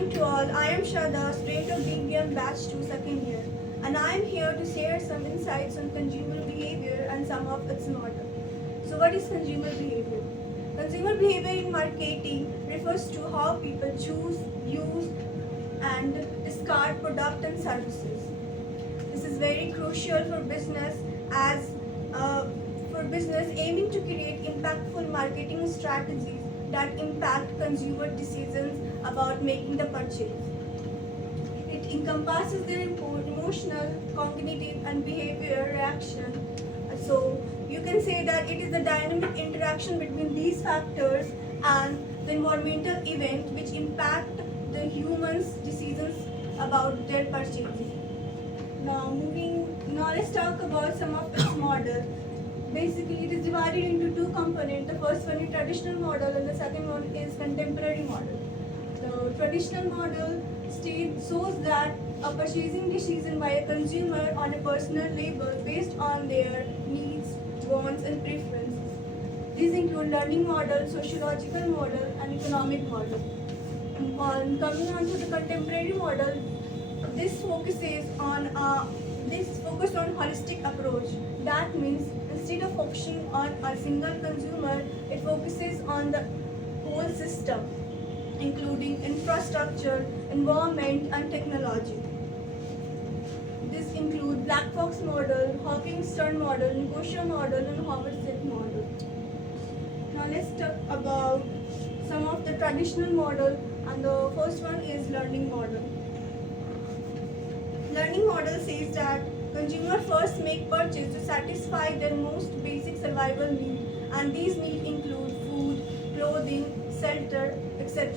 morning to all. I am Shada, student of BBM Batch 2 second year, and I am here to share some insights on consumer behavior and some of its models. So what is consumer behavior? Consumer behavior in marketing refers to how people choose, use, and discard products and services. This is very crucial for business as for business aiming to create impactful marketing strategies that impact consumer decisions about making the purchase. It encompasses their emotional, cognitive, and behavior reaction. So you can say that it is the dynamic interaction between these factors and the environmental event which impact the humans' decisions about their purchasing. Now let's talk about some of its models. Basically, it is divided into two components. The first one is traditional model and the second one is contemporary model. The traditional model shows that a purchasing decision by a consumer on a personal level based on their needs, wants and preferences. These include learning model, sociological model and economic model. Coming on to the contemporary model, this focuses on holistic approach. That means instead of focusing on a single consumer, it focuses on the whole system, including infrastructure, environment, and technology. This includes Black Fox model, Hawking-Stern model, Nicosia model, and Howard-Zinn model. Now let's talk about some of the traditional model, and the first one is learning model. Learning model says that consumers first make purchase to satisfy their most basic survival needs, and these needs include food, clothing, shelter, etc.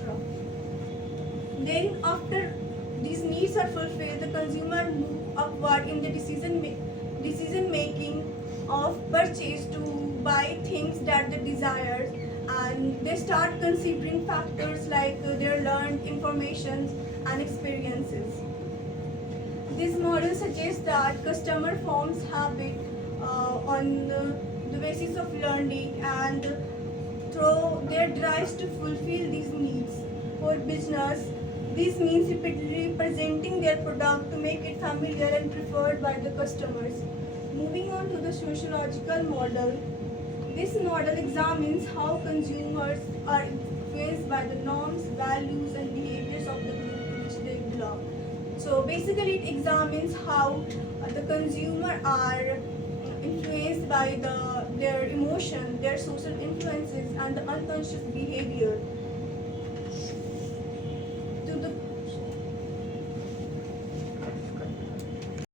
Then after these needs are fulfilled, the consumer moves upward in the decision making of purchase to buy things that they desire, and they start considering factors like their learned information and experiences. This model suggests that customer forms habit on the basis of learning and through their drives to fulfill these needs. For business, this means repeatedly presenting their product to make it familiar and preferred by the customers. Moving on to the sociological model, this model examines how consumers are influenced by the norms, values, and behaviors of the group to which they belong. So basically, it examines how the consumer are influenced by their emotion, their social influences, and the unconscious behavior